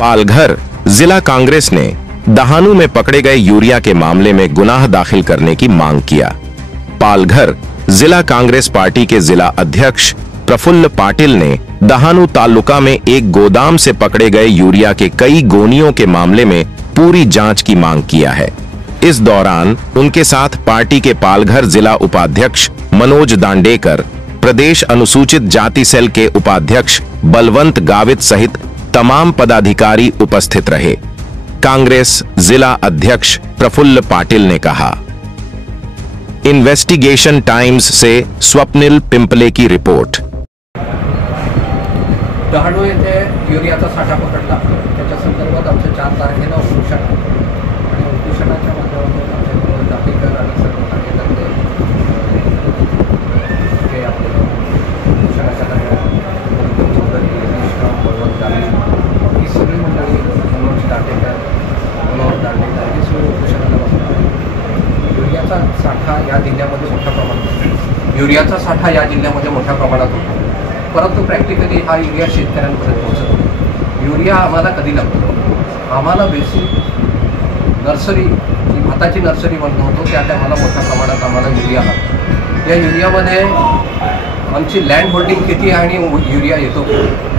पालघर जिला कांग्रेस ने दहानू में पकड़े गए यूरिया के मामले में गुनाह दाखिल करने की मांग किया। पालघर जिला कांग्रेस पार्टी के जिला अध्यक्ष प्रफुल्ल पाटिल ने दहानू तालुका में एक गोदाम से पकड़े गए यूरिया के कई गोनियों के मामले में पूरी जांच की मांग किया है। इस दौरान उनके साथ पार्टी के पालघर जिला उपाध्यक्ष मनोज दांडेकर, प्रदेश अनुसूचित जाति सेल के उपाध्यक्ष बलवंत गावित सहित तमाम पदाधिकारी उपस्थित रहे। कांग्रेस जिला अध्यक्ष प्रफुल्ल पाटिल ने कहा। इन्वेस्टिगेशन टाइम्स से स्वप्निल पिंपले की रिपोर्ट। डहाणू येथे युरियाचा साठा पकडला, त्याच्या संदर्भात आमच्या 4 तारखेला उपोषण आणि उपोषणाच्या माध्यमातून आमचे दातेकर आणि सर्व कार्यकर्ते हे आपले उपोषणाच्या दरम्यान ही सगळी मंडळी मनोज दांडेकर हे सगळे उपोषणाला बसणार। युरियाचा साठा या जिल्ह्यामध्ये मोठ्या प्रमाणात मोठ्या प्रमाणात होता, परंतु प्रॅक्टिकली हा युरिया शेतकऱ्यांपर्यंत पोहोचत नाही। युरिया आम्हाला कधी लागतो? आम्हाला बेसिक नर्सरी, जी भाताची नर्सरी बनवतो होतो त्या टायमाला मोठ्या प्रमाणात आम्हाला युरिया लागतो। या युरियामध्ये आमची लँड होल्डिंग किती आहे आणि युरिया येतो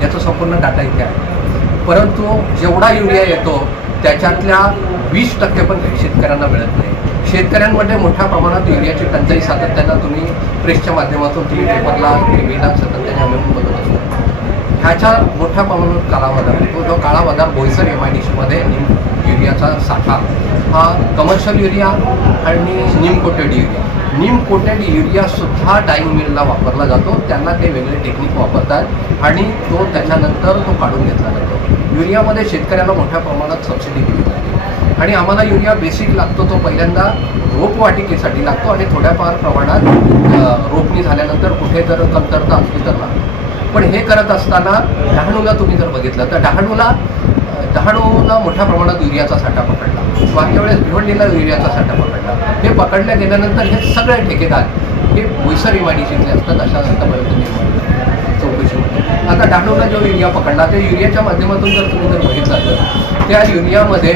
याचा संपूर्ण डाटा इथे आहे, परंतु जेवढा युरिया येतो त्याच्यातल्या 20% पण शेतकऱ्यांना मिळत नाही। शेतकऱ्यांमध्ये मोठ्या प्रमाणात युरियाची टंचाई सातत्यानं तुम्ही प्रेसच्या माध्यमातून तुम्ही पेपरला टीव्हीला सातत्याने आम्ही बघत असतो। ह्याच्या मोठ्या प्रमाणात काळाबाजार होतो। जो काळाबाजार बोईसर MIDC मध्ये युरियाचा साठा हा कमर्शियल युरिया आणि नीम कोटेड युरिया सुद्धा डाईंग मिलला वापरला जातो। त्यांना ते वेगळे टेक्निक वापरतात आणि तो त्याच्यानंतर तो काढून घेतला जातो। युरियामध्ये शेतकऱ्याला मोठ्या प्रमाणात सबसिडी दिली जाते आणि आम्हाला युरिया बेसिक लागतो तो पहिल्यांदा रोपवाटिकेसाठी लागतो आणि थोड्याफार प्रमाणात रोपणी झाल्यानंतर कुठे जर कमतरता असली तर लागतो। पण हे करत असताना डहाणूला तुम्ही जर बघितलं तर डहाणूला मोठ्या प्रमाणात युरियाचा साठा पकडला। मागच्या वेळेस भिवंडीला युरियाचा साठा पकडला। हे पकडल्या गेल्यानंतर हे सगळे ठेकेदार हे बोईसर MIDCतले असतात अशा आतापर्यंत निर्माण चौकशीमध्ये। आता डहाणूला जो युरिया पकडला त्या युरियाच्या माध्यमातून जर तुम्ही जर बघितलं तर त्या युरियामध्ये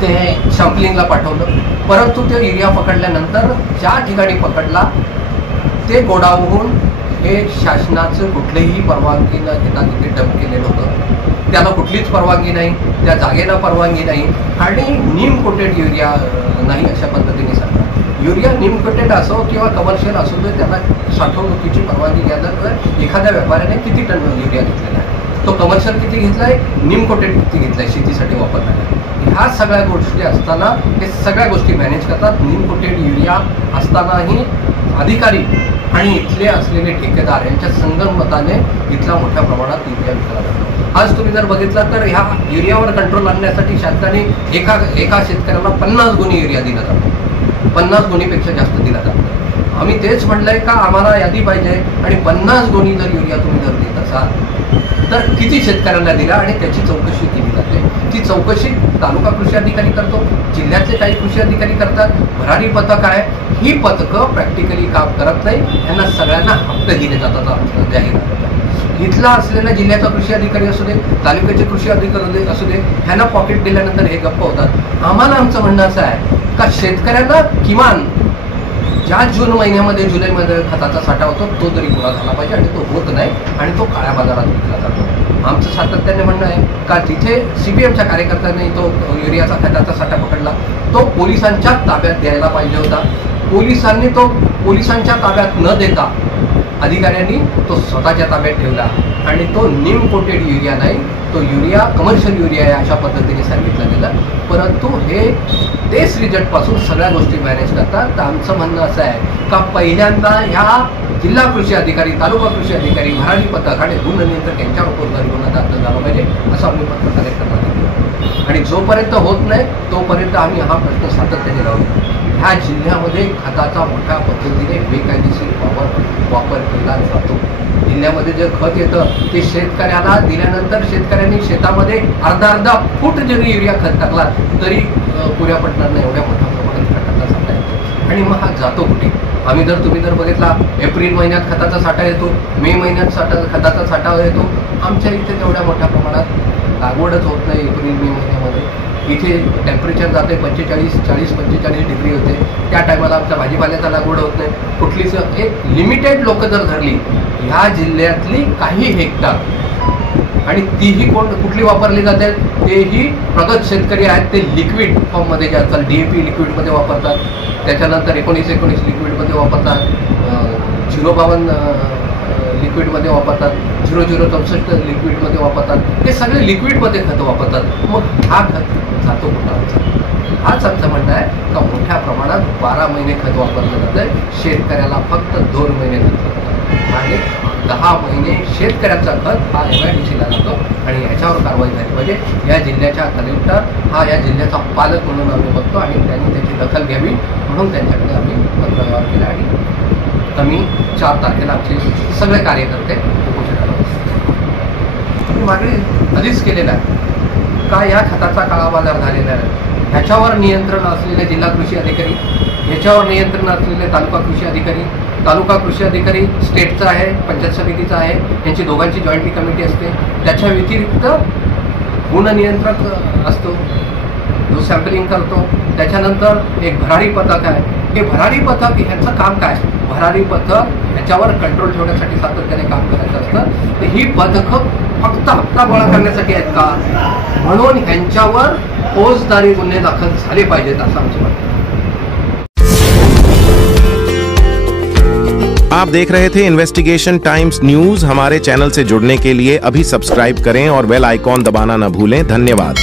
ते सॅम्पलिंगला पाठवलं, परंतु ते युरिया पकडल्यानंतर ज्या ठिकाणी पकडला ते गोडाऊन हे शासनाचं कुठलीही परवानगी न घेता तिथे डंप केलेलं होतं। त्याला कुठलीच परवानगी नाही, त्या जागेला परवानगी नाही आणि नीम कोटेड युरिया नाही अशा पद्धतीने सांगतात। युरिया नीम कोटेड असो किंवा कमर्शियल असो तर त्याला साठवणुकीची परवानगी घ्यायला तर एखाद्या व्यापाऱ्याने किती टन युरिया घेतलेला आहे, तो कमर्शियल किती घेतलाय, नीम कोटेड किती घेतलाय शेतीसाठी वापरण्याला। ह्या सगळ्या गोष्टी असताना हे सगळ्या गोष्टी मॅनेज करतात। नीम कोटेड युरिया असतानाही अधिकारी आणि इथले असलेले ठेकेदार यांच्या संगनमताने इथला मोठ्या प्रमाणात युरिया विकला जातो। आज तुम्ही जर बघितलं तर ह्या युरियावर कंट्रोल आणण्यासाठी शासनाने एका शेतकऱ्याला 50 गोणी युरिया दिला जातो, 50 गोणीपेक्षा जास्त दिला जातो। आम्ही तेच म्हटलंय का आम्हाला यादी पाहिजे आणि 50 गोणी जर युरिया तुम्ही जर देत असाल तर किती शेतकऱ्यांना दिला आणि त्याची चौकशी केली जाते। ती चौकशी तालुका कृषी अधिकारी करतो, जिल्ह्यातले काही कृषी अधिकारी करतात, भरारी पथक आहे, ही पथकं प्रॅक्टिकली काम करत नाही। यांना सगळ्यांना हप्ते दिले जातात जाहीर। इथला असलेला जिल्ह्याचा कृषी अधिकारी असू दे, तालुक्याचे कृषी अधिकारी असू दे, ह्यांना पॉकेट दिल्यानंतर हे गप्प होतात। आम्हाला आमचं म्हणणं असं आहे का शेतकऱ्यांना किमान ज्या जून महिन्यामध्ये जुलैमध्ये खताचा साठा होतो तो तरी पुरा झाला पाहिजे आणि तो होत नाही आणि तो काळ्या बाजारात विकला जातो। आमचं सातत्याने म्हणणं आहे का तिथे CPMच्या कार्यकर्त्यांनी तो युरियाचा खताचा साठा पकडला, तो पोलिसांच्या ताब्यात द्यायला पाहिजे होता। पोलिसांनी तो पोलिसांच्या ताब्यात न देता अधिकाऱ्यांनी तो स्वतःच्या ताब्यात ठेवला आणि तो नीम कोटेड युरिया नाही, तो युरिया कमर्शियल युरिया आहे अशा पद्धतीने सांगितलं गेलं। परंतु हे तेच रिजल्टपासून सगळ्या गोष्टी मॅनेज करतात। तर आमचं म्हणणं असं आहे का पहिल्यांदा ह्या जिल्हा कृषी अधिकारी, तालुका कृषी अधिकारी, भरारी पथक आणि गुण नियंत्रक यांच्यावर कोणताही गुन्हा दाखल झाला पाहिजे असं आम्ही पत्र कलेक्टरला दिलं आणि जोपर्यंत होत नाही तोपर्यंत आम्ही हा प्रश्न सातत्याने लावतो। ह्या जिल्ह्यामध्ये खताचा मोठ्या पद्धतीने बेकायदेशीर वापर केला जातो। जिल्ह्यामध्ये जे खत येतं ते शेतकऱ्याला दिल्यानंतर शेतकऱ्यांनी शेतामध्ये अर्धा फूट जरी युरिया खत टाकला तरी पुऱ्या पडणार नाही, एवढ्या मोठ्या प्रमाणात खताचा साठा येतो। आणि मग हा जातो कुठे? तुम्ही जर बघितला एप्रिल महिन्यात खताचा साठा येतो, मे महिन्यात खताचा साठा साठा येतो. आमच्या इथे तेवढ्या मोठ्या प्रमाणात लागवडच होत नाही. एप्रिल मे महिन्यामध्ये इथे टेम्परेचर जाते 40-45 डिग्री होते. त्या टायमाला आमच्या भाजीपाल्याचा लागवड होत नाही. कुठलीच एक लिमिटेड लोक जर धरली ह्या जिल्ह्यातली काही हेक्टर, आणि तीही कुठली वापरली जाते, तेही प्रगत शेतकरी आहेत ते लिक्विड फॉर्ममध्ये जे असतात, DAP लिक्विडमध्ये वापरतात, त्याच्यानंतर 19-19 लिक्विडमध्ये वापरतात, 052 लिक्विडमध्ये वापरतात, 0064 लिक्विडमध्ये वापरतात. हे सगळे लिक्विडमध्ये खतं वापरतात. मग हा खत जातो कुठं? हाच आमचं म्हणणं आहे का मोठ्या प्रमाणात 12 महिने खत वापरलं जातं, शेतकऱ्याला फक्त 2 महिने खत लागतं आणि 10 महिने शेतकऱ्याचा खत हा MIDCला जातो. आणि याच्यावर कारवाई झाली पाहिजे. या जिल्ह्याच्या कलेक्टर हा या जिल्ह्याचा पालक म्हणून आम्ही बघतो आणि त्यांनी त्याची दखल घ्यावी म्हणून त्यांच्याकडे आम्ही पत्रव्यवहार केला आणि आम्ही 4 तारखेला आमचे सगळे कार्यकर्ते उपोषणाला बसले. मागणी आधीच केलेला आहे का या खताचा काळाबाजार झालेला आहे. ह्याच्यावर नियंत्रण असलेले जिल्हा कृषी अधिकारी, ह्याच्यावर नियंत्रण असलेले तालुका कृषी अधिकारी, तालुका कृषी अधिकारी स्टेटचा आहे, पंचायत समितीचा आहे, यांची दोघांची जॉईंटली कमिटी असते. त्याच्या व्यतिरिक्त गुणनियंत्रक असतो जो सॅम्पलिंग करतो. त्याच्यानंतर एक भरारी पथक आहे. हे भरारी पथक ह्याचं काम काय? भरारी पथक ह्याच्यावर कंट्रोल ठेवण्यासाठी सातत्याने काम करायचं असतं. तर ही पथकं फक्त हप्ता गोळा करण्यासाठी आहेत का? म्हणून ह्यांच्यावर फौजदारी गुन्हे दाखल झाले पाहिजेत असं आमचं म्हणणं. आप देख रहे थे इन्वेस्टिगेशन टाइम्स न्यूज. हमारे चैनल से जुड़ने के लिए अभी सब्सक्राइब करें और बेल आइकॉन दबाना न भूलें. धन्यवाद.